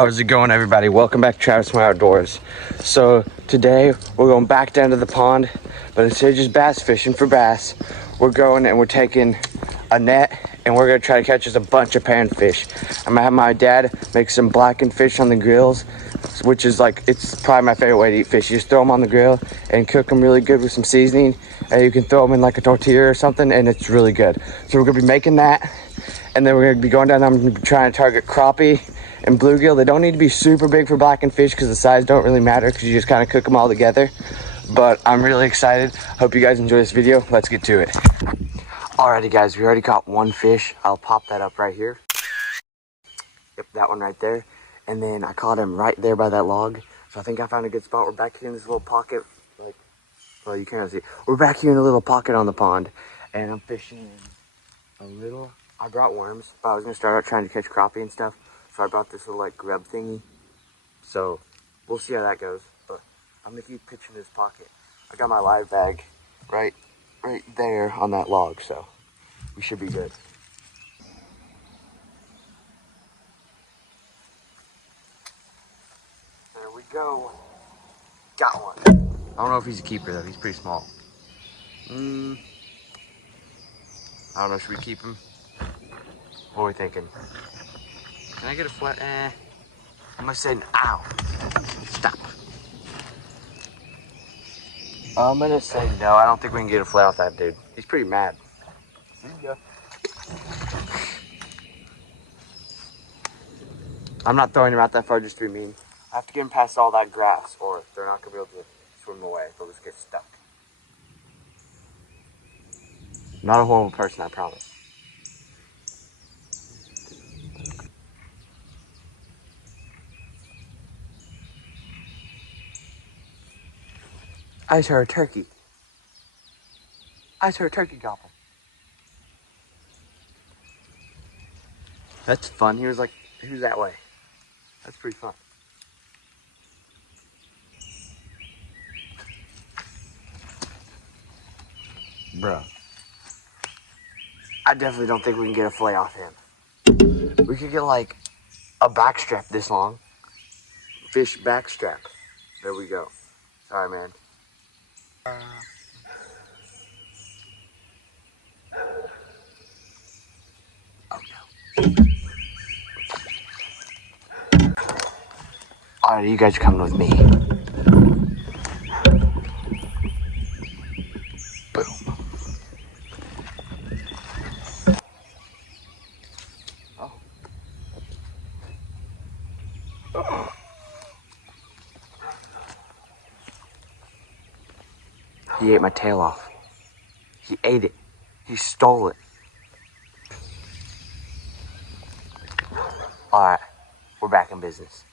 How's it going, everybody? Welcome back to Travis My Outdoors. So today we're going back down to the pond, but instead of just bass fishing for bass, we're going and we're taking a net and we're gonna try to catch us a bunch of panfish. I'm gonna have my dad make some blackened fish on the grills, which is like, it's probably my favorite way to eat fish. You just throw them on the grill and cook them really good with some seasoning, and you can throw them in like a tortilla or something, and it's really good. So we're gonna be making that, and then we're gonna be going down. I'm gonna be trying to target crappie and bluegill. They don't need to be super big for blackened fish because the size don't really matter, because you just kind of cook them all together. But I'm really excited. Hope you guys enjoy this video. Let's get to it. Alrighty guys, we already caught one fish. I'll pop that up right here. Yep, that one right there. And then I caught him right there by that log. So I think I found a good spot. We're back here in this little pocket. Like, well, you can't see. We're back here in a little pocket on the pond. And I'm fishing a little. I brought worms, but I was gonna start out trying to catch crappie and stuff. So I brought this little like grub thingy. So we'll see how that goes. But I'm gonna keep pitching this pocket. I got my live bag right there on that log, so we should be good. There we go. Got one. I don't know if he's a keeper though. He's pretty small. I don't know. Should we keep him? What are we thinking? Can I get a flat? I'm gonna say, ow. Stop. I'm gonna say no. I don't think we can get a flat off that dude. He's pretty mad. See ya. I'm not throwing him out that far just to be mean. I have to get him past all that grass, or they're not gonna be able to swim away. They'll just get stuck. I'm not a horrible person, I promise. I just heard a turkey. I just heard a turkey gobble. That's fun. He was that way. That's pretty fun. Bruh. I definitely don't think we can get a fillet off him. We could get like a backstrap this long. Fish backstrap. There we go. Sorry, man. Oh no. Alright, you guys are coming with me. Boom. Oh. Oh. He ate my tail off. He ate it. He stole it. Alright, we're back in business.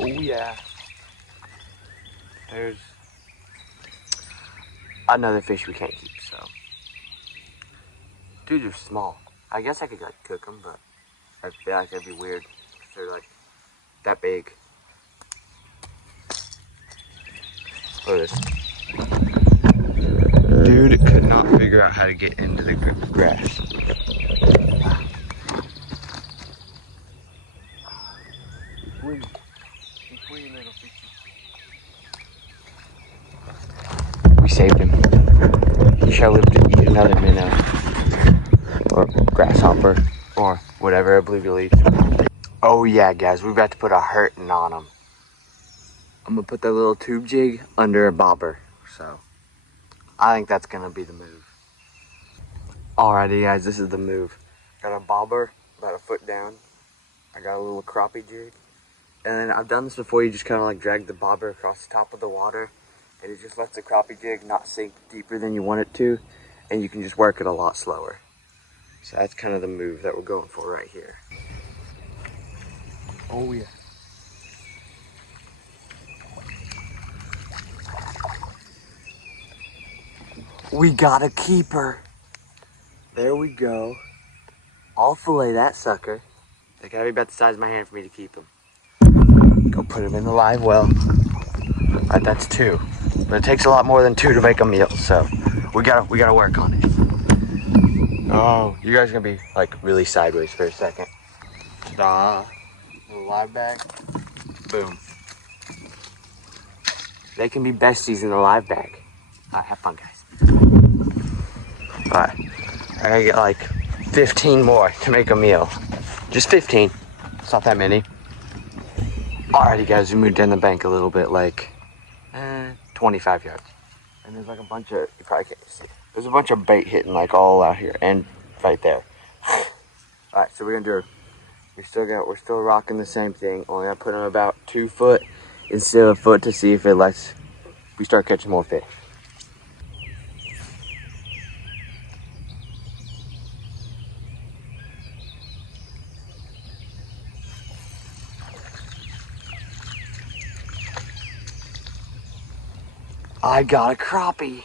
Oh yeah. There's another fish we can't keep, so. Dude, they're small. I guess I could like cook them, but I feel like that'd be weird if they're like that big. Look at this. Dude could not figure out how to get into the grass. We saved him. He shall live to eat another minnow, or grasshopper, or whatever a bluegill eats. Oh yeah, guys, we're about to put a hurting on him. I'm gonna put that little tube jig under a bobber, so I think that's gonna be the move. Alrighty guys, this is the move. Got a bobber about a foot down. I got a little crappie jig. And then I've done this before. You just kind of like drag the bobber across the top of the water, and it just lets the crappie jig not sink deeper than you want it to, and you can just work it a lot slower. So that's kind of the move that we're going for right here. Oh yeah. We got a keeper. There we go. I'll fillet that sucker. They gotta be about the size of my hand for me to keep them. Go put them in the live well. Alright, that's two. But it takes a lot more than two to make a meal, so we gotta work on it. Oh, you guys are gonna be like really sideways for a second. Ta-da. Little live bag. Boom. They can be besties in the live bag. All right, have fun, guys. All right, I gotta get like 15 more to make a meal. Just 15. It's not that many. Alrighty, guys, we moved down the bank a little bit, like 25 yards. And there's like a bunch of, you probably can't see. There's a bunch of bait hitting like all out here and right there. All right, so we're gonna do. We're still rocking the same thing. Only I put them about 2 foot instead of a foot to see if it lets we start catching more fish. I got a crappie.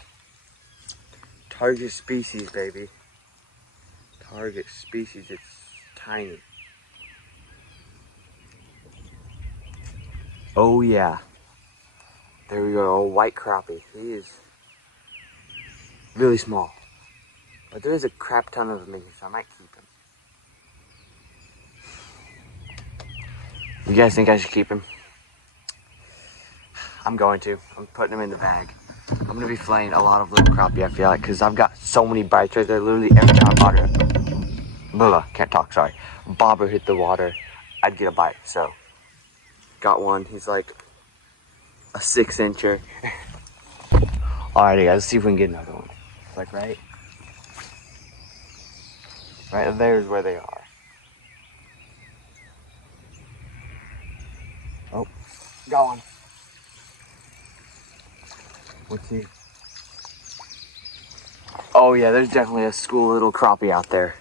Target species, baby. Target species. It's tiny. Oh yeah. There we go, a white crappie. He is really small. But there is a crap ton of them in here, so I might keep him. You guys think I should keep him? I'm going to. I'm putting him in the bag. I'm gonna be filleting a lot of little crappie, I feel like, because I've got so many bites right there. Literally every time can't talk, sorry. Bobber hit the water, I'd get a bite, so. Got one, he's like a 6-incher. Alrighty guys, let's see if we can get another one. It's like right there's where they are. Oh, got one. What's he? Oh yeah, there's definitely a school little crappie out there.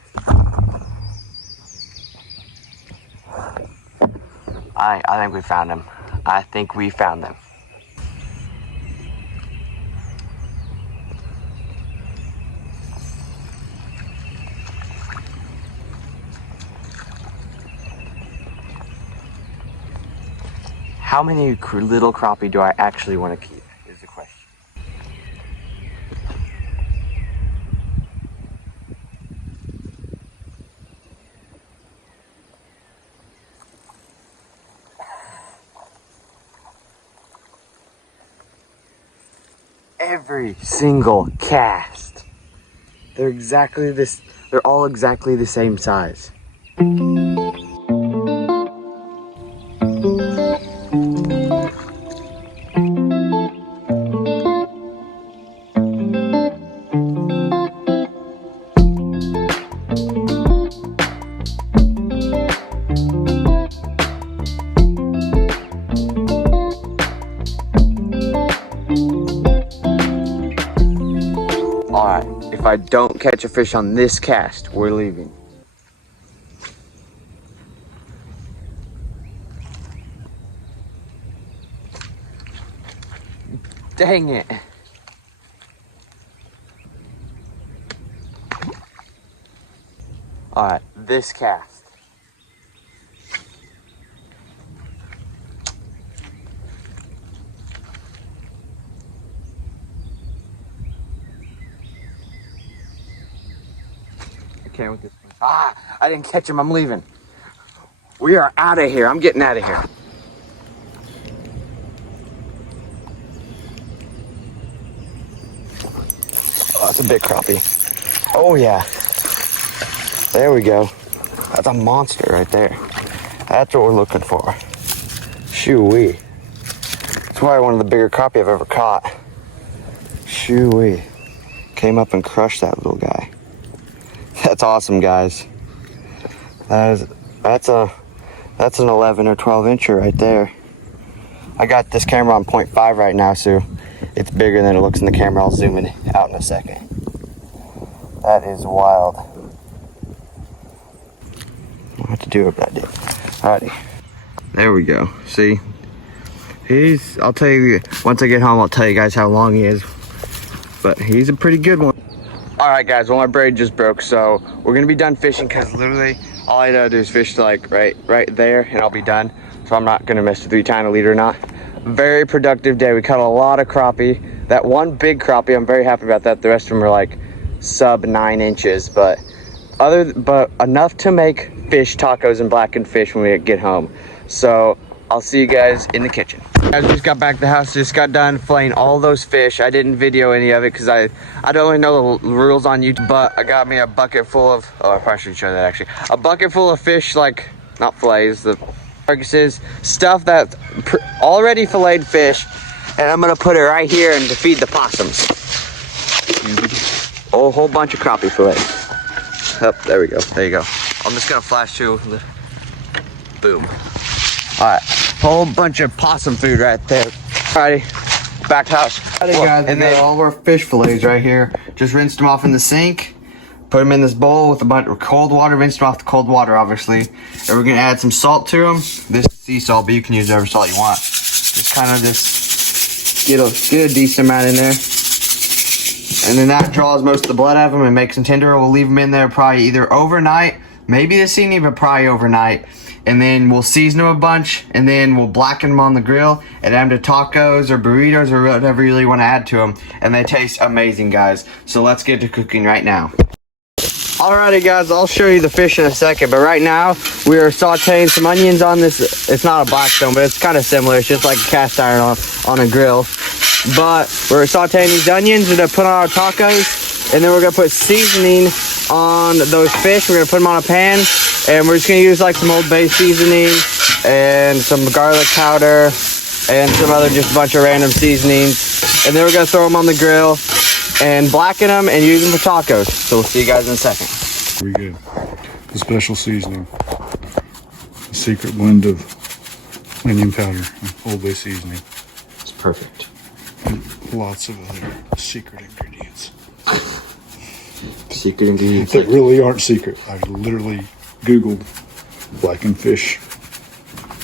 I think we found him. I think we found them. How many little crappie do I actually want to keep is the question. Every single cast. They're all exactly the same size. Alright, if I don't catch a fish on this cast, we're leaving. Dang it. Alright, this cast. Okay, with this one. Ah, I didn't catch him. I'm leaving. We are out of here. I'm getting out of here. Oh, that's a big crappie. Oh yeah. There we go. That's a monster right there. That's what we're looking for. Shoo-wee. It's probably one of the bigger crappie I've ever caught. Shoo-wee. Came up and crushed that little guy. That's awesome, guys. That's an 11 or 12 incher right there. I got this camera on 0.5 right now, so it's bigger than it looks in the camera. I'll zoom in out in a second. That is wild. I don't have to do it, but I did. Alrighty. There we go. See? I'll tell you, once I get home, I'll tell you guys how long he is. But he's a pretty good one. Alright guys, well my braid just broke, so we're gonna be done fishing because literally all I gotta do is fish to like right there and I'll be done. So I'm not gonna mess with you tying a lead or not. Very productive day. We caught a lot of crappie. That one big crappie, I'm very happy about that. The rest of them are like sub 9 inches, but but enough to make fish tacos and blackened fish when we get home. So I'll see you guys in the kitchen. I just got back to the house, just got done filleting all those fish. I didn't video any of it because I don't really know the rules on YouTube, but I got me a bucket full of, oh, I probably should show that actually. A bucket full of fish, like, not fillets, the carcasses, stuff that's already filleted fish, and I'm gonna put it right here and to feed the possums. A whole bunch of crappie fillets. Oh, there we go, there you go. I'm just gonna flash you, boom. All right, whole bunch of possum food right there. Alrighty, back to house. Alrighty guys, and then all of our fish fillets right here. Just rinsed them off in the sink. Put them in this bowl with a bunch of cold water. Rinsed them off the cold water, obviously. And we're gonna add some salt to them. This is sea salt, but you can use whatever salt you want. Just kind of get a decent amount in there. And then that draws most of the blood out of them and makes them tender. We'll leave them in there probably either overnight, maybe this evening, but probably overnight. And then we'll season them a bunch, and then we'll blacken them on the grill and add them to tacos or burritos or whatever you really want to add to them. And they taste amazing, guys. So let's get to cooking right now. Alrighty, guys, I'll show you the fish in a second, but right now we are sauteing some onions on this. It's not a Blackstone, but it's kind of similar. It's just like a cast iron on a grill. But we're sauteing these onions and put on our tacos, and then we're gonna put seasoning on those fish. We're gonna put them on a pan, and we're just gonna use like some Old Bay seasoning and some garlic powder and some other just a bunch of random seasonings. And then we're gonna throw them on the grill and blacken them and use them for tacos. So we'll see you guys in a second. Very good. The special seasoning. A secret blend of onion powder and Old Bay seasoning. It's perfect. And lots of other secret ingredients. Secret ingredients that really aren't secret. I literally Googled blackened fish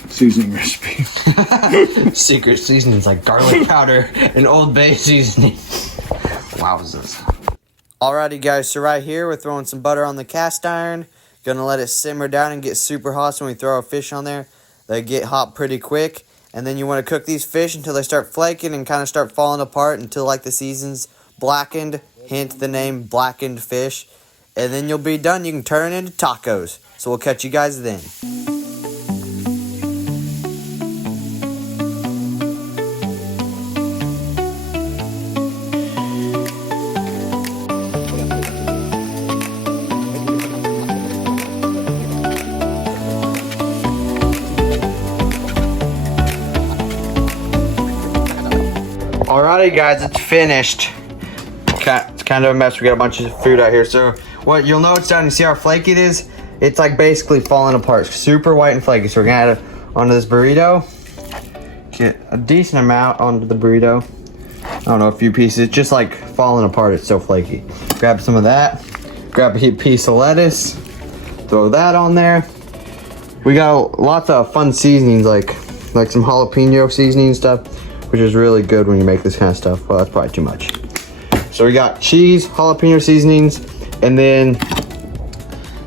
seasoning recipe. Secret seasonings like garlic powder and Old Bay seasoning. Wowzers. Alrighty guys, so right here we're throwing some butter on the cast iron. Gonna let it simmer down and get super hot. So when we throw our fish on there, they get hot pretty quick. And then you want to cook these fish until they start flaking and kind of start falling apart until like the season's blackened, hint the name blackened fish. And then you'll be done. You can turn it into tacos. So we'll catch you guys then. Alrighty guys, it's finished. It's kind of a mess. We got a bunch of food out here. So what you'll notice down, you see how flaky it is? It's like basically falling apart. Super white and flaky. So we're gonna add it onto this burrito. Get a decent amount onto the burrito. I don't know, a few pieces. It's just like falling apart. It's so flaky. Grab some of that. Grab a piece of lettuce. Throw that on there. We got lots of fun seasonings like some jalapeno seasoning stuff, which is really good when you make this kind of stuff. Well, that's probably too much. So we got cheese, jalapeno seasonings, and then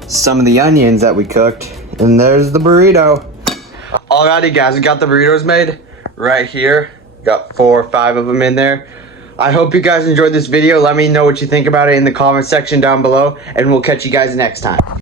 some of the onions that we cooked. And there's the burrito. Alrighty guys, we got the burritos made right here. Got 4 or 5 of them in there. I hope you guys enjoyed this video. Let me know what you think about it in the comment section down below, and we'll catch you guys next time.